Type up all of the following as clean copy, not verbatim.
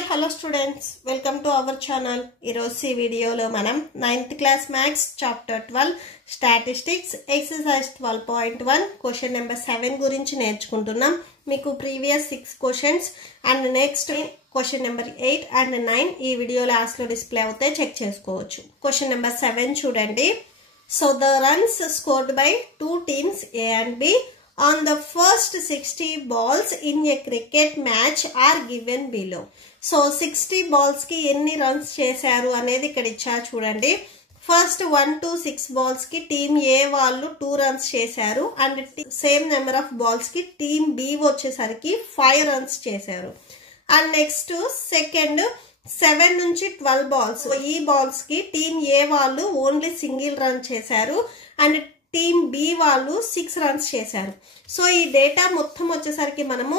Hi hello students, welcome to our channel. ఈరోజు ఈ వీడియోలో మనం 9th class maths chapter 12 statistics exercise 12.1 question number 7 గురించి నేర్చుకుంటున్నాం. మీకు previous 6 questions and next question number 8 and 9 ఈ వీడియో లాస్ట్లో డిస్ప్లే అవుతాయి, చెక్ చేసుకోవచ్చు. క్వశ్చన్ నెంబర్ 7 చూడండి. So the runs scored by 2 teams A and B on the first 60 balls in a cricket match are given below. So 60 balls కి ఎన్ని runs చేశారు అనేది ఇక్కడ ఇచ్చారు చూడండి. ఫస్ట్ 1 to 6 balls కి టీమ్ ఏ వాళ్ళు 2 runs చేశారు and same number of balls కి టీమ్ బి వచ్చేసరికి 5 runs చేశారు. అండ్ నెక్స్ట్ సెకండ్ 7 నుంచి 12 balls, ఈ బాల్స్ కి టీమ్ ఏ వాళ్ళు ఓన్లీ సింగిల్ రన్ చేశారు అండ్ టీమ్ బి వాళ్ళు 6 runs చేశారు. సో ఈ డేటా మొత్తం వచ్చేసరికి మనము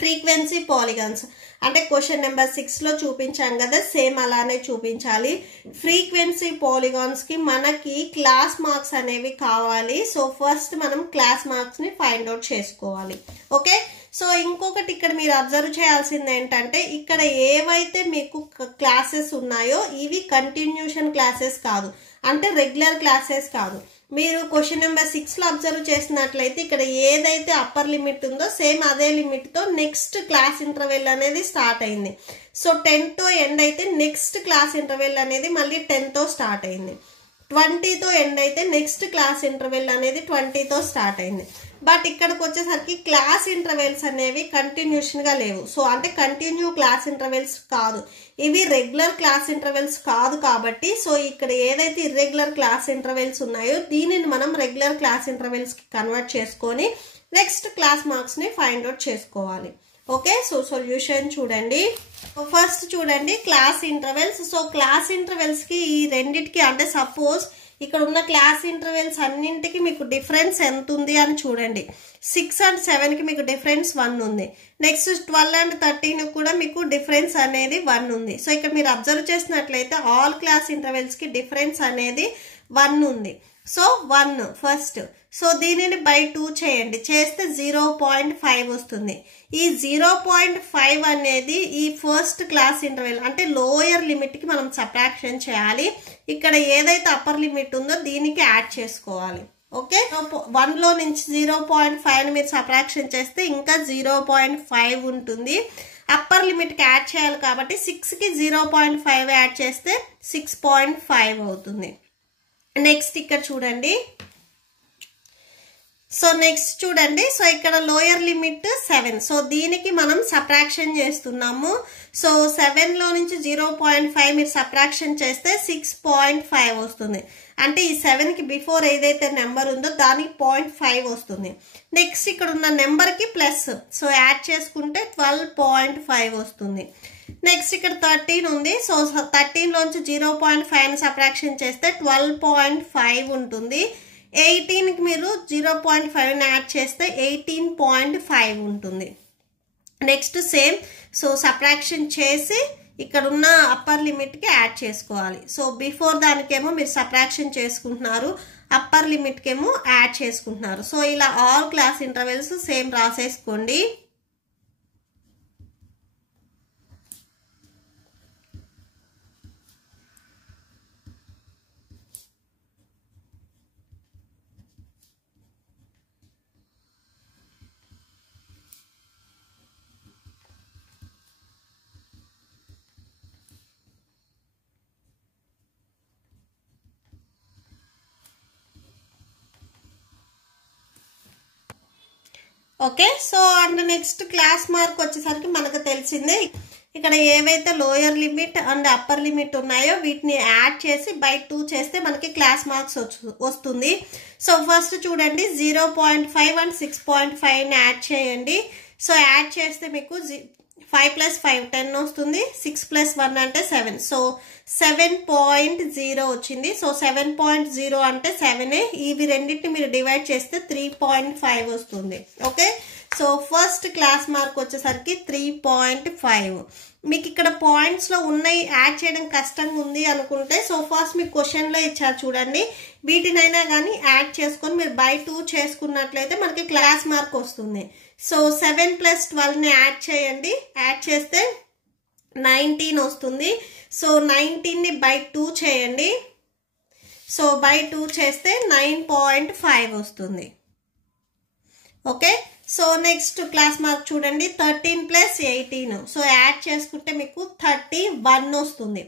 ఫ్రీక్వెన్సీ పాలిగాన్స్ అంటే క్వశ్చన్ నెంబర్ 6లో చూపించాం కదా, సేమ్ అలానే చూపించాలి. ఫ్రీక్వెన్సీ పాలిగాన్స్ కి మనకి క్లాస్ మార్క్స్ అనేవి కావాలి. సో ఫస్ట్ మనం క్లాస్ మార్క్స్ ని ఫైండ్ అవుట్ చేసుకోవాలి. ఓకే, సో ఇంకొకటి ఇక్కడ మీరు అబ్జర్వ్ చేయాల్సింది ఏంటంటే, ఇక్కడ ఏవైతే మీకు క్లాసెస్ ఉన్నాయో ఇవి కంటిన్యూషన్ క్లాసెస్ కాదు, అంటే రెగ్యులర్ క్లాసెస్ కాదు. మీరు క్వశ్చన్ నెంబర్ 6లో అబ్జర్వ్ చేసినట్లయితే ఇక్కడ ఏదైతే అప్పర్ లిమిట్ ఉందో సేమ్ అదే లిమిట్ తో నెక్స్ట్ క్లాస్ ఇంటర్వెల్ అనేది స్టార్ట్ అయింది. సో 10 తో ఎండ్ అయితే నెక్స్ట్ క్లాస్ ఇంటర్వెల్ అనేది మళ్ళీ 10 తో స్టార్ట్ అయింది. 20 తో ఎండ్ అయితే నెక్స్ట్ క్లాస్ ఇంటర్వెల్ అనేది 20 తో స్టార్ట్ అయింది. బట్ ఇక్కడికి వచ్చేసరికి క్లాస్ ఇంటర్వెల్స్ అనేవి కంటిన్యూషన్ గా లేవు. సో అంటే కంటిన్యూ క్లాస్ ఇంటర్వెల్స్ కాదు, ఇవి రెగ్యులర్ క్లాస్ ఇంటర్వెల్స్ కాదు. కాబట్టి సో ఇక్కడ ఏదైతే ఇర్రెగ్యులర్ క్లాస్ ఇంటర్వెల్స్ ఉన్నాయో దీనిని మనం రెగ్యులర్ క్లాస్ ఇంటర్వెల్స్ కి కన్వర్ట్ చేసుకొని నెక్స్ట్ క్లాస్ మార్క్స్ ని ఫైండ్ అవుట్ చేసుకోవాలి. ఓకే, సో సొల్యూషన్ చూడండి. ఫస్ట్ చూడండి class intervals. So class intervals కి ఈ రెండిటికి అంటే సపోజ్ ఇక్కడ ఉన్న క్లాస్ ఇంటర్వెల్స్ అన్నింటికి మీకు డిఫరెన్స్ ఎంత ఉంది అని చూడండి. 6 and 7 కి మీకు డిఫరెన్స్ 1 ఉంది. నెక్స్ట్ 12 and 13 కూడా మీకు డిఫరెన్స్ అనేది 1 ఉంది. సో ఇక్కడ మీరు అబ్జర్వ్ చేసినట్లయితే ఆల్ క్లాస్ ఇంటర్వెల్స్ కి డిఫరెన్స్ అనేది 1 ఉంది. So 1 first. సో దీనిని బై 2 చేయండి, చేస్తే 0.5 వస్తుంది. ఈ 0.5 అనేది ఈ ఫస్ట్ క్లాస్ ఇంటర్వెల్ అంటే లోయర్ లిమిట్ కి మనం సబ్ట్రాక్షన్ చేయాలి. ఇక్కడ ఏదైతే అప్పర్ లిమిట్ ఉందో దీనికి యాడ్ చేసుకోవాలి. ఓకే, 1లో నుంచి 0.5 మీరు సబ్ట్రాక్షన్ చేస్తే ఇంకా 0.5 ఉంటుంది. అప్పర్ లిమిట్ కి యాడ్ చేయాలి కాబట్టి 6 కి 0.5 యాడ్ చేస్తే 6.5 అవుతుంది. నెక్స్ట్ ఇక్కడ చూడండి. సో నెక్స్ట్ చూడండి, సో ఇక్కడ లోయర్ లిమిట్ 7. సో దీనికి మనం సబ్ట్రాక్షన్ చేస్తున్నాము. సో 7లో నుంచి 0.5 మీరు సబ్ట్రాక్షన్ చేస్తే 6.5 వస్తుంది. అంటే ఈ 7కి బిఫోర్ ఏదైతే నెంబర్ ఉందో దానికి 0.5 వస్తుంది. నెక్స్ట్ ఇక్కడ ఉన్న నెంబర్ కి ప్లస్, సో యాడ్ చేసుకుంటే 12.5 వస్తుంది. నెక్స్ట్ ఇక్కడ 13 ఉంది. సో 13లోంచి 0.5 సబ్ట్రాక్షన్ చేస్తే 12.5 ఉంటుంది. 18కి మీరు 0.5 యాడ్ చేస్తే 18.5 ఉంటుంది. Next same. సో సబ్ట్రాక్షన్ చేసి ఇక్కడ ఉన్న అప్పర్ లిమిట్ కి యాడ్ చేసుకోవాలి. సో బిఫోర్ దానికేమో మీరు సబ్ట్రాక్షన్ చేసుకుంటున్నారు, అప్పర్ లిమిట్ కేమో యాడ్ చేసుకుంటున్నారు. సో ఇలా ఆల్ క్లాస్ ఇంటర్వెల్స్ సేమ్ రాసేసుకోండి. Okay, so and next class mark వచ్చేసరికి మనకు తెలిసిందే. ఇక్కడ ఏవైతే lower limit and upper limit ఉన్నాయో వీటిని యాడ్ చేసి బై 2 చేస్తే మనకి క్లాస్ మార్క్స్ వస్తుంది. సో ఫస్ట్ చూడండి 0.5 అండ్ 6.5 యాడ్ చేయండి. సో యాడ్ చేస్తే మీకు 5 + 5 10 వస్తుంది. 6 + 1 అంటే 7. సో 7.0 వచ్చింది. సో 7.0 అంటే 7. ఇవి రెండింటిని మీరు డివైడ్ చేస్తే 3.5 వస్తుంది. Okay, so first class mark వచ్చేసరికి 3.5. మీకు ఇక్కడ పాయింట్స్ లో ఉన్నాయి యాడ్ చేయడం కష్టంగా ఉంది అనుకుంటే సో ఫస్ట్ మీకు క్వశ్చన్ లో ఇచ్చారు చూడండి, వీటినైనా కానీ యాడ్ చేసుకొని మీరు బై 2 చేసుకున్నట్లయితే మనకి క్లాస్ మార్క్ వస్తుంది. సో 7 + 12 ని యాడ్ చేయండి. యాడ్ చేస్తే 19 వస్తుంది. సో 19ని బై 2 చేయండి. సో బై 2 చేస్తే 9.5 వస్తుంది. Okay, so next class mark చూడండి. 13 ప్లస్ 18, సో యాడ్ చేసుకుంటే మీకు 31 వస్తుంది.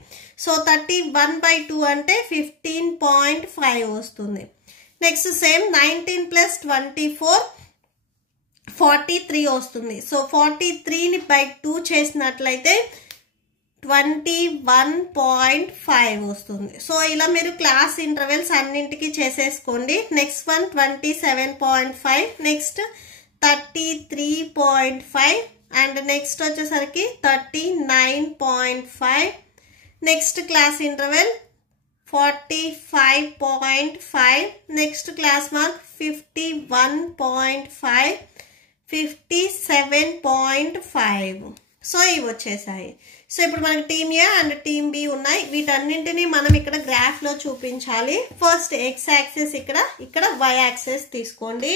సో 31 బై 2 అంటే 15.5 వస్తుంది. నెక్స్ట్ సేమ్ 19 ప్లస్ 24 43 వస్తుంది. సో 43ని బై 2 చేసినట్లయితే 21.5 వస్తుంది. సో ఇలా మీరు క్లాస్ ఇంటర్వెల్స్ అన్నింటికి చేసేసుకోండి. Next one 27.5, next 33.5 and next వచ్చేసరికి 39.5. Next class interval 45.5, next class mark 51.5, 57.5. So ఇవి వచ్చేసాయి. సో ఇప్పుడు మనకి team A and team B ఉన్నాయి. వీటన్నింటినీ మనం ఇక్కడ గ్రాఫ్లో చూపించాలి. ఫస్ట్ ఎక్స్ యాక్సిస్ ఇక్కడ వై యాక్సిస్ తీసుకోండి.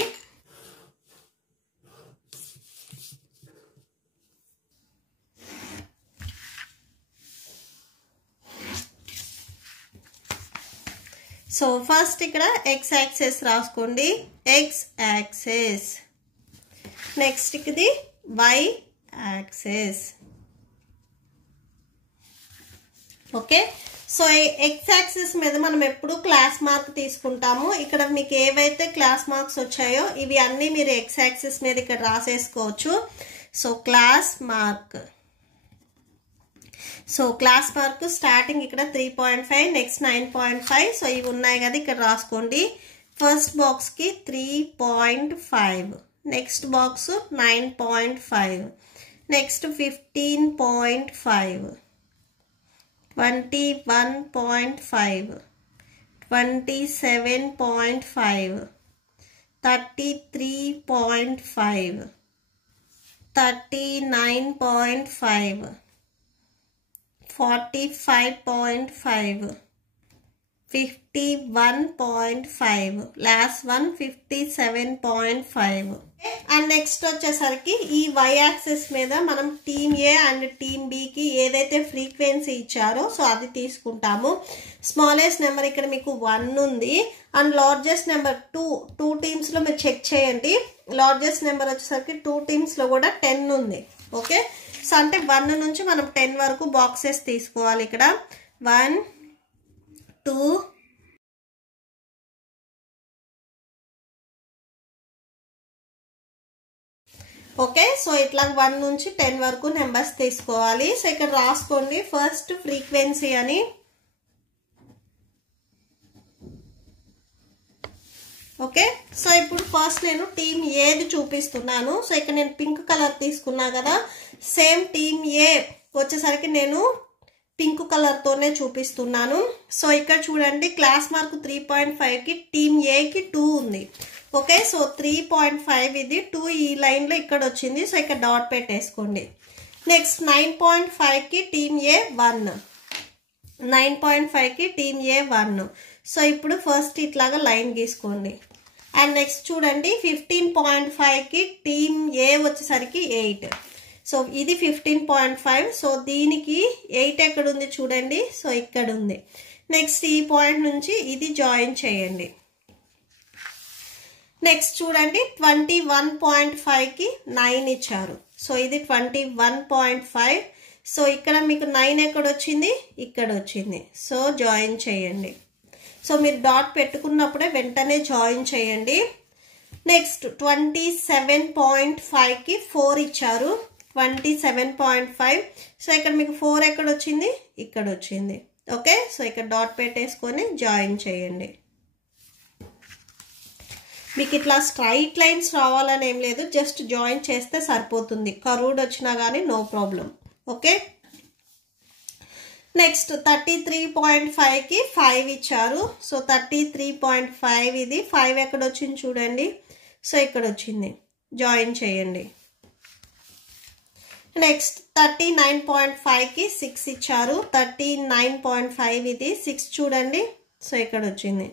సో ఫస్ట్ ఇక్కడ ఎక్స్ యాక్సిస్ రాసుకోండి, ఎక్స్ యాక్సిస్. నెక్స్ట్ ఇది Y axis. Okay, so X axis మీద మనం ఎప్పుడు క్లాస్ మార్క్ తీసుకుంటాము. ఇక్కడ మీకు ఏవైతే క్లాస్ మార్క్స్ వచ్చాయో ఇవి అన్నీ మీరు ఎక్స్ యాక్సిస్ మీద ఇక్కడ రాసేసుకోవచ్చు. So class mark, so class mark starting ఇక్కడ 3.5, నెక్స్ట్ 9.5. సో ఇవి ఉన్నాయి కదా, ఇక్కడ రాసుకోండి. ఫస్ట్ బాక్స్కి 3.5, next box 9.5, next 15.5, 21.5, 27.5, 33.5, 39.5, 45.5, 51.5, last one 57.5. And next వచ్చేసరికి ఈ వై యాక్సిస్ మీద మనం టీమ్ ఏ అండ్ టీమ్ బికి ఏదైతే ఫ్రీక్వెన్సీ ఇచ్చారో సో అది తీసుకుంటాము. స్మాలెస్ట్ నెంబర్ ఇక్కడ మీకు 1 ఉంది అండ్ లార్జెస్ట్ నెంబర్ 2 టీమ్స్లో మీరు చెక్ చేయండి. లార్జెస్ట్ నెంబర్ వచ్చేసరికి 2 టీమ్స్లో కూడా 10 ఉంది. ఓకే, సో అంటే 1 నుంచి మనం 10 వరకు బాక్సెస్ తీసుకోవాలి. ఇక్కడ 1, 2, ఓకే, సో ఇట్లా 1 నుంచి 10 వరకు నెంబర్స్ తీసుకోవాలి. సో ఇక్కడ రాసుకోండి ఫస్ట్ ఫ్రీక్వెన్సీ అని. ఓకే, సో ఇప్పుడు ఫస్ట్ నేను టీమ్ ఏది చూపిస్తున్నాను. సో ఇక్కడ నేను పింక్ కలర్ తీసుకున్నా కదా, సేమ్ టీమ్ ఏ వచ్చేసరికి నేను పింక్ కలర్తోనే చూపిస్తున్నాను. సో ఇక్కడ చూడండి క్లాస్ మార్క్ 3.5కి టీమ్ ఏకి 2 ఉంది. ఓకే, సో 3.5 ఇది 2 ఈ లైన్లో ఇక్కడ వచ్చింది. సో ఇక్కడ డాట్ పెట్టేసుకోండి. నెక్స్ట్ 9.5కి టీమ్ ఏ 1, 9.5కి టీమ్ ఏ 1. సో ఇప్పుడు ఫస్ట్ ఇట్లాగా లైన్ గీసుకోండి. అండ్ నెక్స్ట్ చూడండి 15.5కి టీమ్ ఏ వచ్చేసరికి 8. సో ఇది 15.5. సో దీనికి 8 ఎక్కడ ఉంది చూడండి, సో ఇక్కడ ఉంది. నెక్స్ట్ ఈ పాయింట్ నుంచి ఇది జాయిన్ చేయండి. నెక్స్ట్ చూడండి 21.5కి 9 ఇచ్చారు. సో ఇది 21.5. సో ఇక్కడ మీకు 9 ఎక్కడ వచ్చింది, ఇక్కడ వచ్చింది. సో జాయిన్ చేయండి. సో మీరు డాట్ పెట్టుకున్నప్పుడే వెంటనే జాయిన్ చేయండి. నెక్స్ట్ 27.5కి 4 ఇచ్చారు, 27.5. సో ఇక్కడ మీకు 4 ఎక్కడ వచ్చింది, ఇక్కడ వచ్చింది. ఓకే, సో ఇక్కడ డాట్ పెట్టేసుకొని జాయిన్ చేయండి. మీకు ఇట్లా స్ట్రైట్ లైన్స్ రావాలని ఏం లేదు, జస్ట్ జాయిన్ చేస్తే సరిపోతుంది. కర్వ్డ్ వచ్చినా కానీ నో ప్రాబ్లం. ఓకే, నెక్స్ట్ 33.5కి 5 ఇచ్చారు. సో 33.5 ఇది 5 ఎక్కడ వచ్చింది చూడండి, సో ఇక్కడ వచ్చింది. జాయిన్ చేయండి. నెక్స్ట్ 39.5కి 6 ఇచ్చారు, 39.5 ఇది 6 చూడండి, సో ఇక్కడ వచ్చింది.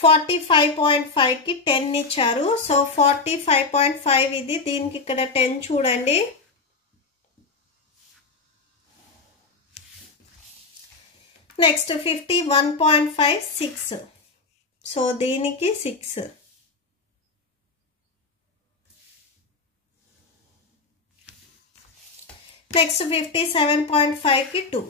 45.5కి 10 ఇచ్చారు. సో 45.5 ఇది, దీనికి ఇక్కడ 10 చూడండి, నెక్స్ట్ 51.5 6, సో దీనికి 6. నెక్స్ట్ 57.5 కి 2.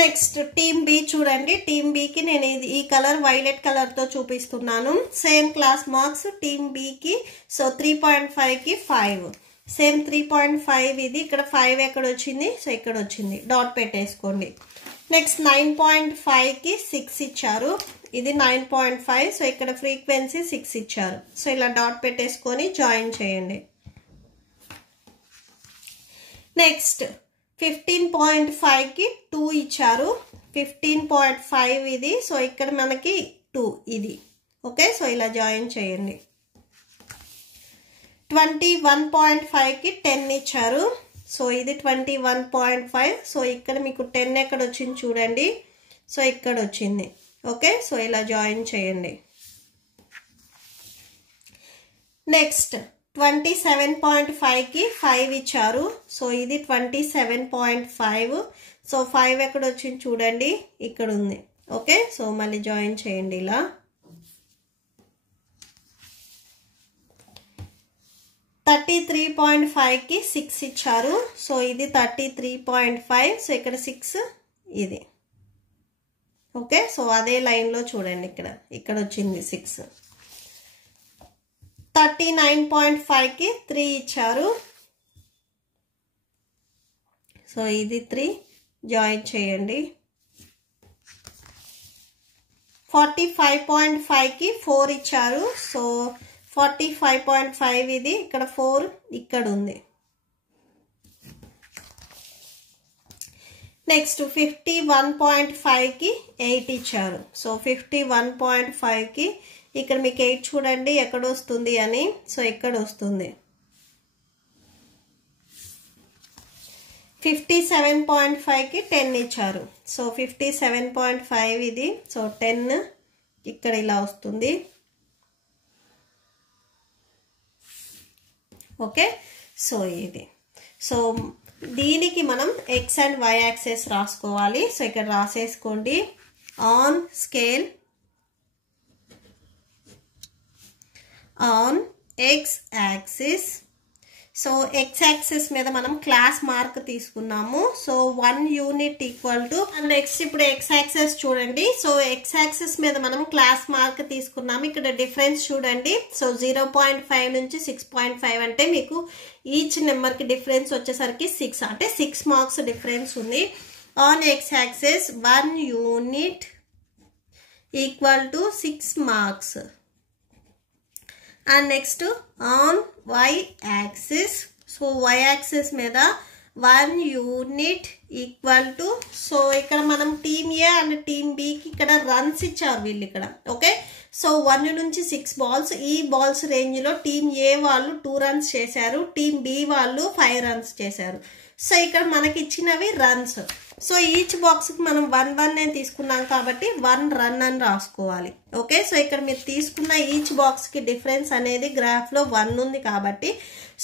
నెక్స్ట్ టీమ్ బి చూడండి. టీమ్ బికి నేను ఈ కలర్ వైలెట్ కలర్తో చూపిస్తున్నాను. సేమ్ క్లాస్ మార్క్స్ టీమ్ బికి. సో 3.5కి 5, సేమ్ 3.5 ఇది. ఇక్కడ 5 ఎక్కడ వచ్చింది, సో ఇక్కడ వచ్చింది, డాట్ పెట్టేసుకోండి. నెక్స్ట్ 9.5కి 6 ఇచ్చారు, ఇది 9.5, సో ఇక్కడ ఫ్రీక్వెన్సీ 6 ఇచ్చారు. సో ఇలా డాట్ పెట్టేసుకొని జాయిన్ చేయండి. నెక్స్ట్ 15.5కి 2 ఇచ్చారు, 15.5 ఇది, సో ఇక్కడ మనకి 2 ఇది. ఓకే, సో ఇలా జాయిన్ చేయండి. 21.5కి 10 ఇచ్చారు, సో ఇది 21.5, సో ఇక్కడ మీకు 10 ఎక్కడ వచ్చింది చూడండి, సో ఇక్కడ వచ్చింది. ఓకే, సో ఇలా జాయిన్ చేయండి. నెక్స్ట్ 27.5కి 5 ఇచ్చారు, సో ఇది 27.5, సో 5 ఎక్కడ వచ్చింది చూడండి, ఇక్కడ ఉంది. ఓకే, సో మళ్ళీ జాయిన్ చేయండి ఇలా. థర్టీ 3.5కి 6 ఇచ్చారు, సో ఇది 33.5, సో ఇక్కడ 6 ఇది. ఓకే, సో అదే లైన్లో చూడండి, ఇక్కడ వచ్చింది 6. 39.5కి 3 ఇచ్చారు, సో ఇది 3, జాయిన్ చేయండి. 45.5కి 4 ఇచ్చారు, సో 45.5 ఇది, ఇక్కడ 4 ఇక్కడ ఉంది. నెక్స్ట్ 51.5కి 8 ఇచ్చారు, సో 51.5కి ఇక్కడ మీకు 8 చూడండి ఎక్కడ వస్తుంది అని, సో ఇక్కడ వస్తుంది. 57.5కి 10 ఇచ్చారు, సో 57.5 ఇది, సో 10 ఇక్కడ ఇలా వస్తుంది. ఓకే, సో ఇది. సో దీనికి మనం x అండ్ y యాక్సెస్ రాసుకోవాలి. సో ఇక్కడ రాసేసుకోండి. On scale on x axis, so x axis మీద మనం క్లాస్ మార్క్ తీసుకున్నాము, so 1 unit equal to. Next ఇప్పుడు x యాక్సిస్ చూడండి, సో x యాక్సిస్ మీద మనం క్లాస్ మార్క్ తీసుకున్నాము. ఇక్కడ డిఫరెన్స్ చూడండి, సో 0.5 నుంచి 6.5 అంటే మీకు ఈచ్ నెంబర్కి డిఫరెన్స్ వచ్చేసరికి 6, అంటే 6 మార్క్స్ డిఫరెన్స్ ఉంది. On x axis 1 unit equal to 6 marks. And next on y axis, so y axis మీద 1 యూనిట్ ఈక్వల్ టు, సో ఇక్కడ మనం టీమ్ ఏ అండ్ టీమ్ బికి ఇక్కడ రన్స్ ఇచ్చారు వీళ్ళు ఇక్కడ. ఓకే, సో 1 నుంచి 6 బాల్స్, ఈ బాల్స్ రేంజ్లో టీమ్ ఏ వాళ్ళు 2 రన్స్ చేశారు, టీమ్ బి వాళ్ళు 5 రన్స్ చేశారు. సో ఇక్కడ మనకి ఇచ్చినవి రన్స్, సో ఈచ్ బాక్స్కి మనం 1 నేను తీసుకున్నాం కాబట్టి 1 రన్ అని రాసుకోవాలి. ఓకే, సో ఇక్కడ మీరు తీసుకున్న ఈచ్ బాక్స్కి డిఫరెన్స్ అనేది గ్రాఫ్లో 1 ఉంది కాబట్టి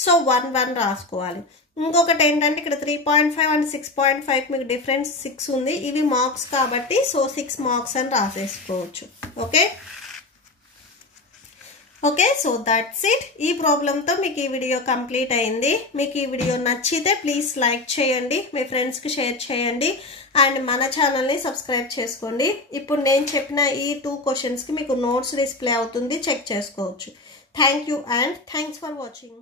సో 1 రాసుకోవాలి. ఇంకొకటి ఏంటంటే ఇక్కడ 3.5 అండ్ 6.5 మీకు డిఫరెన్స్ 6 ఉంది, ఇవి మార్క్స్ కాబట్టి సో 6 మార్క్స్ అని రాసేసుకోవచ్చు. Okay okay, so that's it. ఈ ప్రాబ్లంతో మీకు ఈ వీడియో కంప్లీట్ అయింది. మీకు ఈ వీడియో నచ్చితే ప్లీజ్ లైక్ చేయండి, మీ ఫ్రెండ్స్కి షేర్ చేయండి అండ్ మన ఛానల్ని సబ్స్క్రైబ్ చేసుకోండి. ఇప్పుడు నేను చెప్పిన ఈ 2 క్వశ్చన్స్కి మీకు నోట్స్ డిస్ప్లే అవుతుంది, చెక్ చేసుకోవచ్చు. Thank you and thanks for watching.